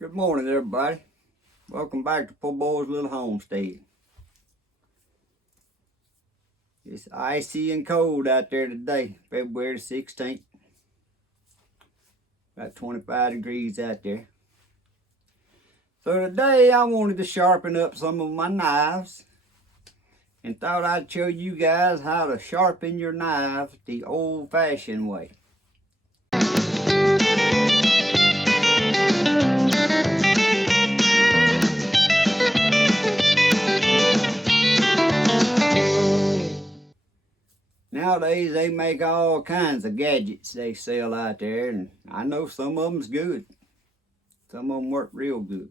Good morning, everybody. Welcome back to Poor Boy's Little Homestead. It's icy and cold out there today, February 16th. About 25 degrees out there. So today I wanted to sharpen up some of my knives and thought I'd show you guys how to sharpen your knife the old-fashioned way. Nowadays they make all kinds of gadgets they sell out there, and I know some of them's good. Some of them work real good.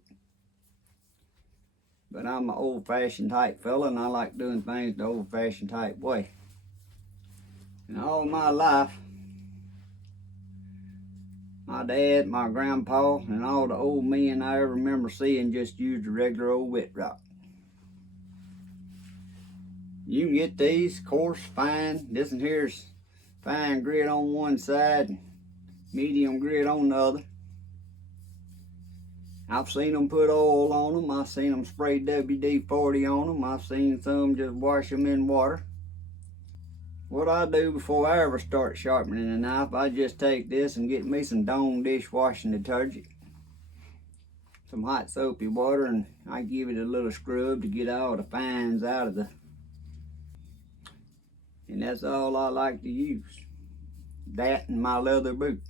But I'm an old-fashioned type fella, and I like doing things the old-fashioned type way. And all my life, my dad, my grandpa, and all the old men I ever remember seeing just used a regular old wet rock. You can get these coarse, fine. This one here's fine grit on one side and medium grit on the other. I've seen them put oil on them. I've seen them spray WD-40 on them. I've seen some just wash them in water. What I do before I ever start sharpening a knife, I just take this and get me some Dawn dishwashing detergent, some hot soapy water, and I give it a little scrub to get all the fines out of the. And that's all I like to use. That and my leather boot.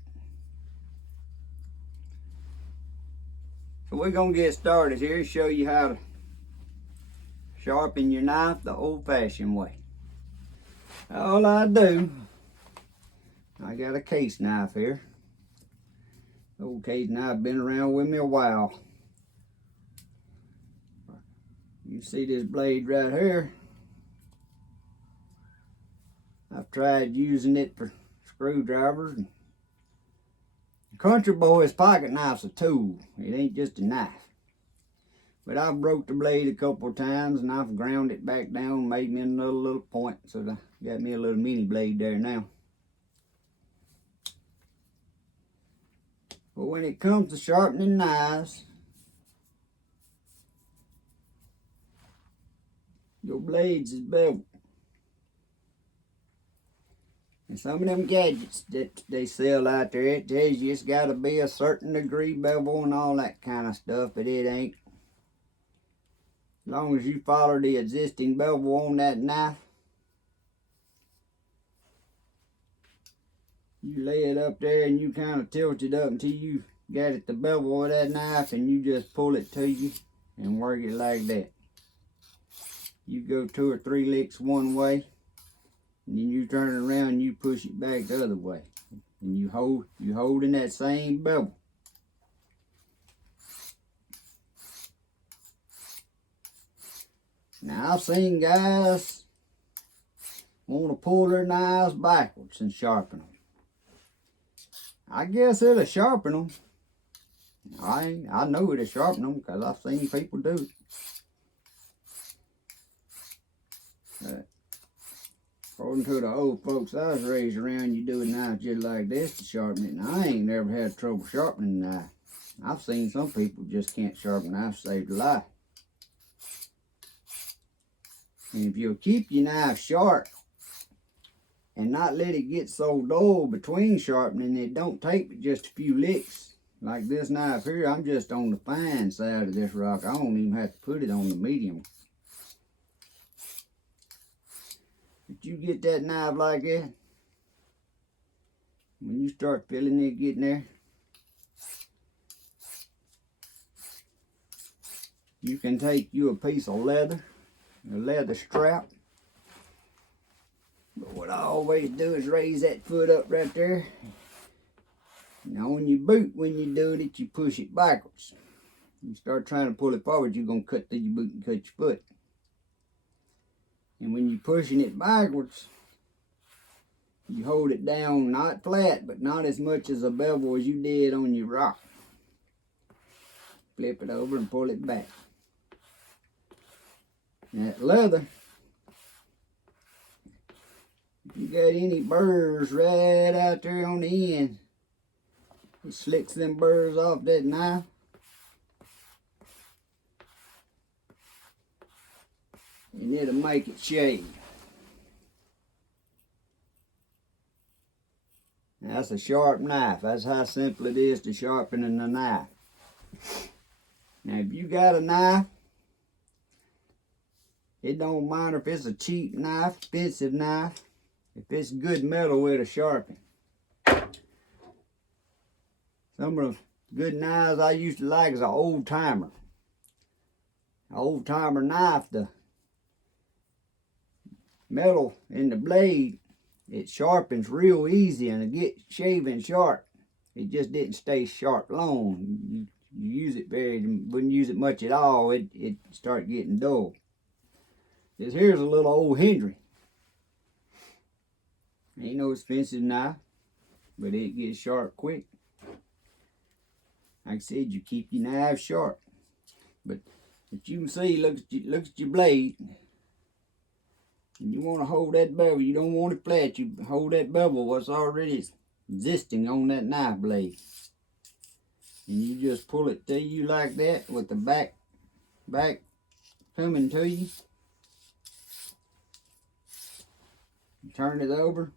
So we're going to get started here and show you how to sharpen your knife the old-fashioned way. All I do, I got a case knife here. Old case knife been around with me a while. You see this blade right here. I've tried using it for screwdrivers. Country boys' pocket knife's a tool. It ain't just a knife. But I've broke the blade a couple of times and I've ground it back down, made me another little point, so I got me a little mini blade there now. But when it comes to sharpening knives, your blades is beveled. And some of them gadgets that they sell out there, it tells you it's got to be a certain degree bevel and all that kind of stuff, but it ain't. As long as you follow the existing bevel on that knife, you lay it up there and you kind of tilt it up until you got it the bevel of that knife, and you just pull it to you and work it like that. You go 2 or 3 licks one way, and then you turn it around and you push it back the other way. And you holding that same bevel. Now I've seen guys want to pull their knives backwards and sharpen them. I guess it'll sharpen them. I know it'll sharpen them because I've seen people do it. According to the old folks I was raised around, you do a knife just like this to sharpen it. And I ain't never had trouble sharpening a knife. I've seen some people just can't sharpen knives, save their life. And if you'll keep your knife sharp and not let it get so dull between sharpening, it don't take but just a few licks. Like this knife here, I'm just on the fine side of this rock. I don't even have to put it on the medium. But you get that knife like that, when you start feeling it getting there, you can take you a piece of leather, a leather strap. But what I always do is raise that foot up right there. Now on your boot, when you're doing it, you push it backwards. You start trying to pull it forward, you're going to cut through your boot and cut your foot. And when you're pushing it backwards, you hold it down not flat, but not as much as a bevel as you did on your rock. Flip it over and pull it back. And that leather, if you got any burrs right out there on the end, it slicks them burrs off that knife. and it'll make it shave. That's a sharp knife. That's how simple it is to sharpen a knife. Now if you got a knife, it don't matter if it's a cheap knife, expensive knife, if it's good metal, it'll sharpen. Some of the good knives I used to like is an old timer. An old timer knife, the metal in the blade, it sharpens real easy and it gets shaving sharp. It just didn't stay sharp long. You use it wouldn't use it much at all, it start getting dull. This here's a little old Henry. Ain't no expensive knife, but it gets sharp quick. Like I said, you keep your knives sharp. But you can see, look at your blade. And you want to hold that bevel. You don't want it flat. You hold that bevel what's already existing on that knife blade. And you just pull it to you like that with the back coming to you. Turn it over.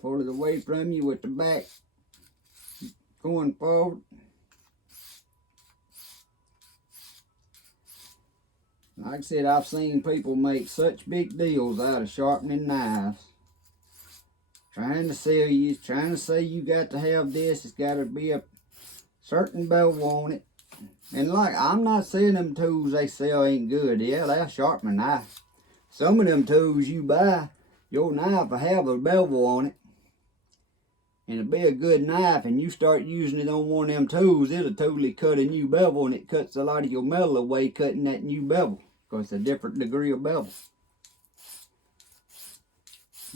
Pull it away from you with the back going forward. Like I said, I've seen people make such big deals out of sharpening knives. Trying to sell you, trying to say you got to have this, it's got to be a certain bevel on it. And like, I'm not saying them tools they sell ain't good. Yeah, they'll sharpen a knife. Some of them tools you buy, your knife will have a bevel on it. And it'll be a good knife, and you start using it on one of them tools, it'll totally cut a new bevel, and it cuts a lot of your metal away cutting that new bevel. Because it's a different degree of bevel.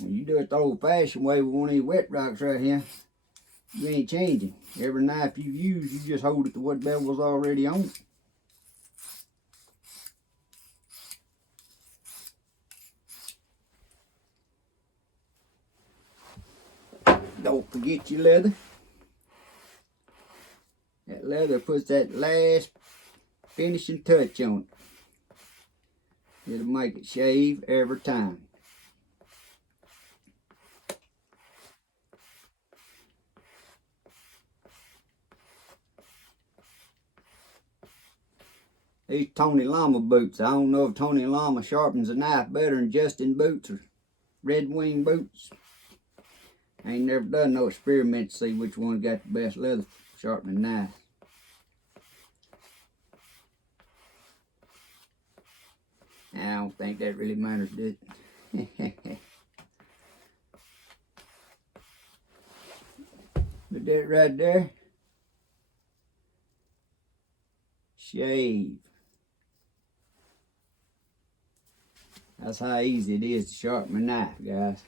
When you do it the old-fashioned way with one of these wet rocks right here, you ain't changing. Every knife you use, you just hold it to what bevel's already on it. Don't forget your leather. That leather puts that last finishing touch on it. It'll make it shave every time. These Tony Lama boots. I don't know if Tony Lama sharpens a knife better than Justin boots or Red Wing boots. I ain't never done no experiment to see which one got the best leather for sharpening knives. I don't think that really matters, does it? Put that right there. Shave. That's how easy it is to sharpen a knife, guys.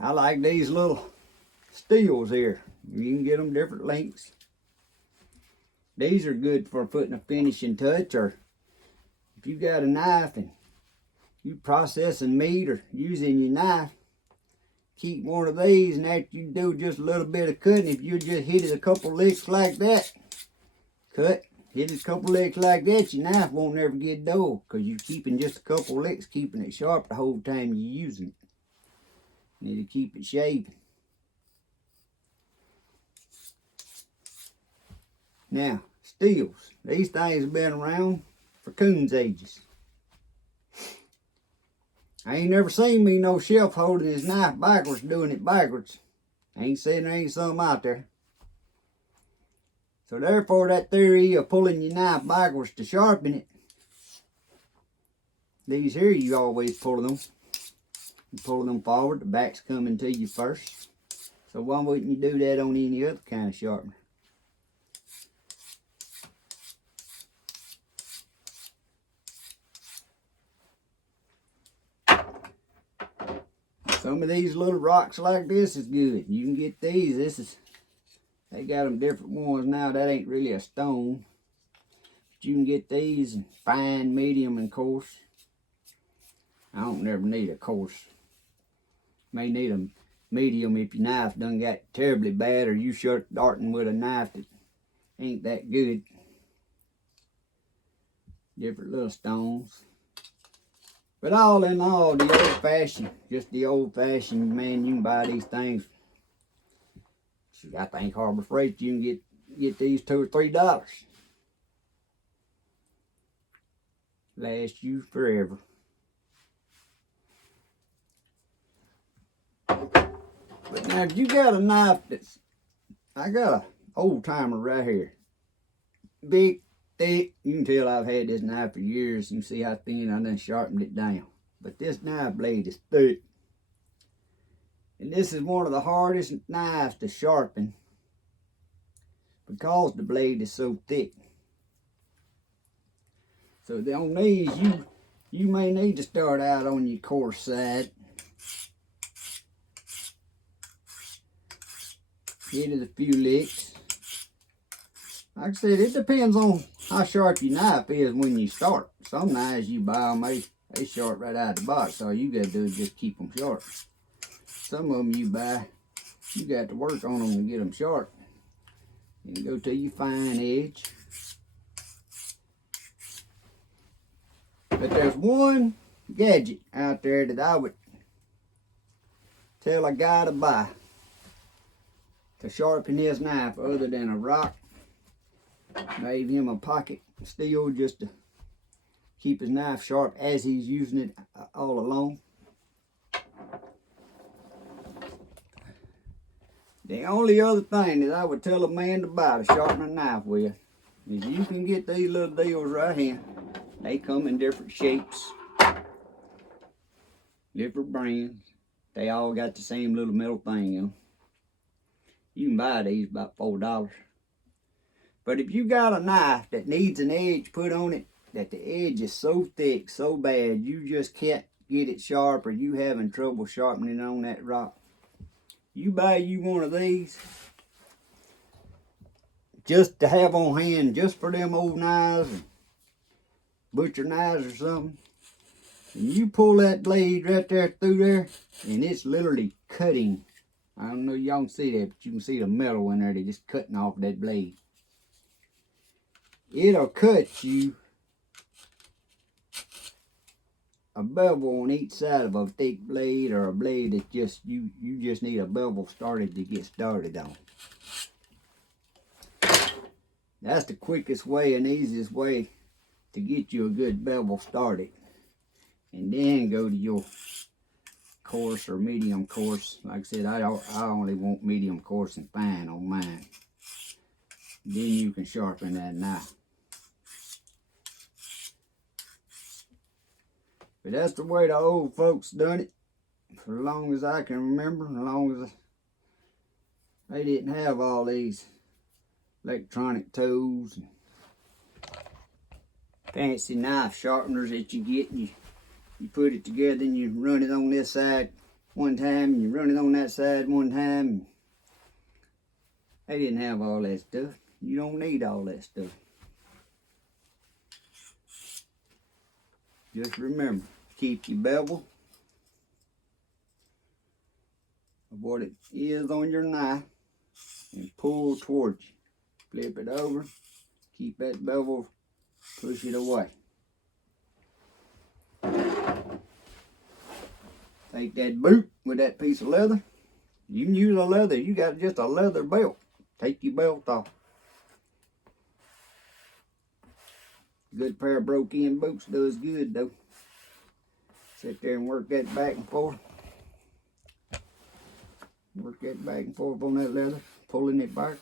I like these little steels here. You can get them different lengths. These are good for putting a finishing touch, or if you got a knife and you processing meat or using your knife, keep one of these, and after you do just a little bit of cutting, if you just hit it a couple licks like that, hit it a couple licks like that, your knife won't never get dull, because you're keeping just a couple licks, keeping it sharp the whole time you're using it. You need to keep it shaving. Now, steels. These things have been around for coons ages. I ain't never seen me no chef holding his knife backwards, doing it backwards. I ain't saying there ain't some out there. So therefore, that theory of pulling your knife backwards to sharpen it, these here you always pull them. You pull them forward, the back's coming to you first. So why wouldn't you do that on any other kind of sharpener? Some of these little rocks like this is good. You can get these. They got them different ones now. That ain't really a stone. But you can get these in fine, medium, and coarse. I don't never need a coarse. May need a medium if your knife done got terribly bad, or you start darting with a knife that ain't that good. different little stones. But all in all, the old-fashioned, just the old-fashioned, man, you can buy these things. I think Harbor Freight, you can get these $2 or $3. Last you forever. But now if you got a knife that's, I got a old timer right here. Big, thick. You can tell I've had this knife for years. You can see how thin I done sharpened it down. But this knife blade is thick. And this is one of the hardest knives to sharpen because the blade is so thick. So on these, you may need to start out on your coarse side. Hit it a few licks. Like I said, it depends on how sharp your knife is when you start. Some knives you buy them, they sharp right out of the box. All you gotta do is just keep them sharp. Some of them you buy, you got to work on them to get them sharp. You go to your fine edge. But there's one gadget out there that I would tell a guy to buy to sharpen his knife other than a rock. Maybe him a pocket steel just to keep his knife sharp as he's using it all along. The only other thing that I would tell a man to buy to sharpen a knife with is you can get these little deals right here. They come in different shapes, different brands. They all got the same little metal thing in them. You can buy these about $4. But if you got a knife that needs an edge put on it, that the edge is so thick, so bad, you just can't get it sharp, or you having trouble sharpening on that rock, you buy you one of these just to have on hand, just for them old knives, and butcher knives or something. And you pull that blade right there through there, and it's literally cutting. I don't know if y'all can see that, but you can see the metal in there. They're just cutting off that blade. It'll cut you a bevel on each side of a thick blade, or a blade that just you just need a bevel started to get started on. That's the quickest way and easiest way to get you a good bevel started. And then go to your coarse or medium coarse. Like I said, I only want medium coarse and fine on mine. Then you can sharpen that knife. But that's the way the old folks done it, for as long as I can remember, as long as they didn't have all these electronic tools and fancy knife sharpeners that you get. You put it together and you run it on this side one time, and you run it on that side one time. They didn't have all that stuff. You don't need all that stuff. Just remember, keep your bevel of what it is on your knife and pull towards you. Flip it over, keep that bevel, push it away. Take that boot with that piece of leather. You can use a leather, you got just a leather belt. Take your belt off. Good pair of broke-in boots does good though. Sit there and work that back and forth. Work that back and forth on that leather, pulling it backwards.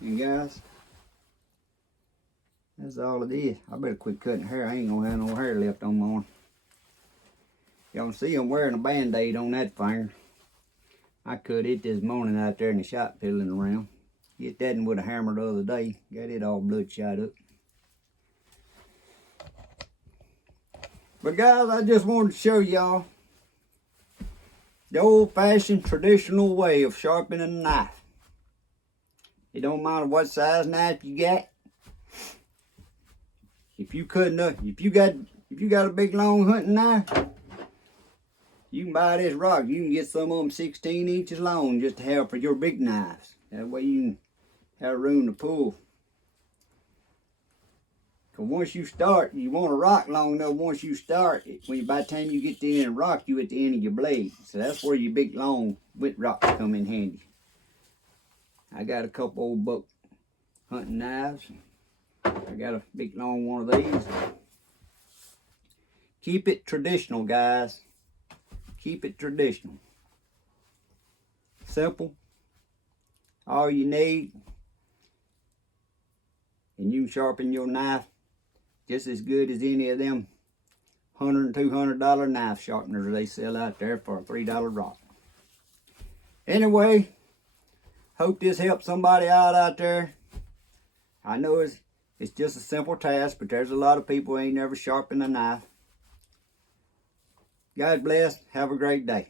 And guys, that's all it is. I better quit cutting hair. I ain't gonna have no hair left on my arm. Y'all see I'm wearing a band-aid on that finger. I cut it this morning out there in the shop piddling around. Hit that with a hammer the other day. Got it all bloodshot up. But guys, I just wanted to show y'all the old-fashioned traditional way of sharpening a knife. It don't matter what size knife you got. If you got a big long hunting knife, you can buy this rock. You can get some of them 16 inches long just to have for your big knives. That way you can have room to pull. Because once you start, you want to rock long enough. Once you start, by the time you get to the end of the rock, you at the end of your blade. So that's where your big long wet rocks come in handy. I got a couple old buck hunting knives. I got a big long one of these. Keep it traditional, guys. Keep it traditional. Simple. All you need. And you can sharpen your knife just as good as any of them $100 and $200 knife sharpeners they sell out there for a $3 rock. Anyway, hope this helps somebody out there. I know it's just a simple task, but there's a lot of people who ain't never sharpened a knife. God bless. Have a great day.